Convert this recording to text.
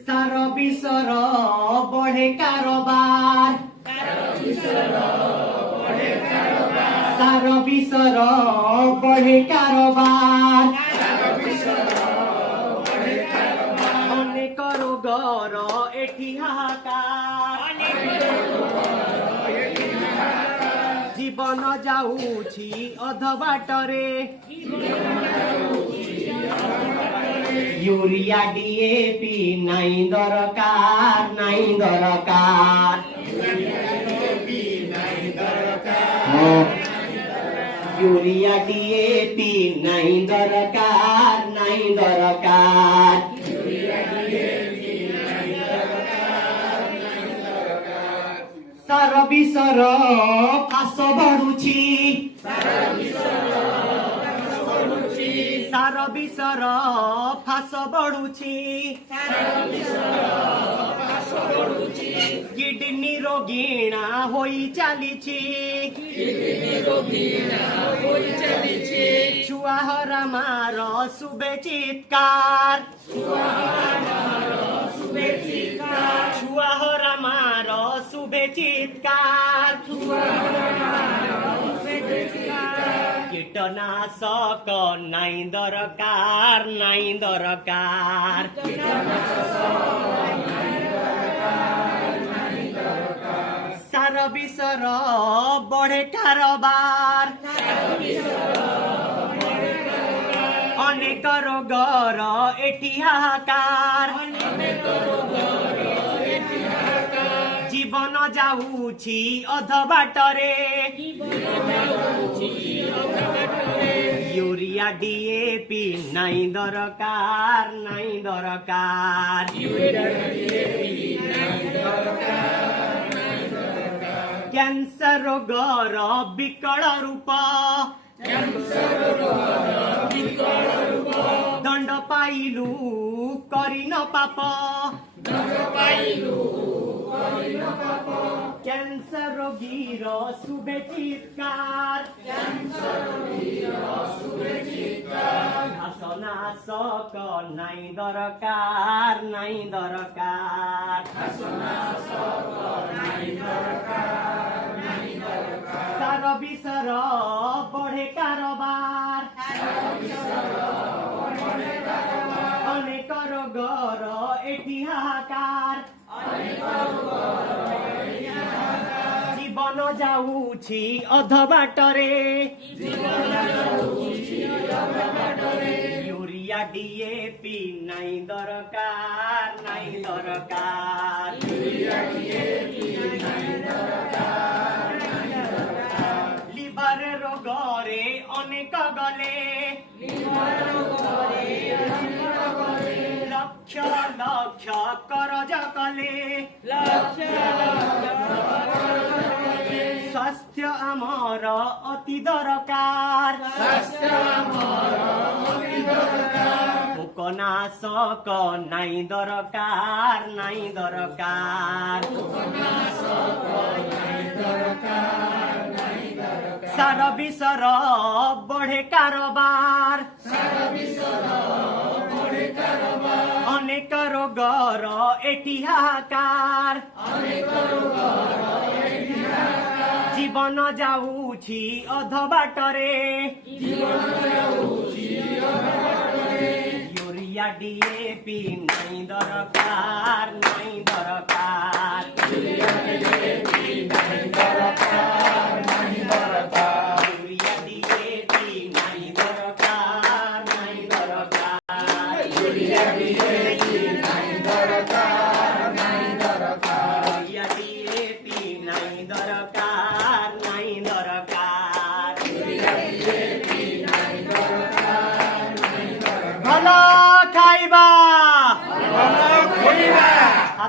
सार विसर बढ़े कारोबार सार विसर बढ़े कारोबार अनेक रोगर एठी हाहाकार जीवन जाऊछि अध बाटरे यूरिया डीएपी नाई दरकार यूरिया डीएपी नाई दरकार सार विसर फास बढ़ुछि सार विसर फास बढ़ुछि किडनी रोगीणा होई चलीछि छुआ हरा मार सुबे चित्कार छुआ हरा मार सुबे चित्कार कीटनाशक नाई दरकार सार विसर बढ़े कारोबार अनेक रोगर एठी हाहाकार जीवन जाऊछि अध बाटरे यूरिया डीएपी नाई दरकार कैंसर रोगर विकल रूप दंड पाइलु करी न पाप कैंसर रोगीर सुबे चित्कार घासनाशक नाई दरकार सार विसर बढ़े कारोबार अनेक रोगर एठी हाहाकार जीवन जाऊछि अध बाटरे यूरिया डीएपी नाई दरकार लिवर रोगरे अनेक गले लक्ष लक्ष करज कले स्वास्थ्य आमर अति दरकार पोकनाशक नाई दरकार सार विसर बढ़े कारोबार अनेक रोगर एठी हाहाकार जीवन जाऊछि अध बाटरे यूरिया डीएपी नाई दरकार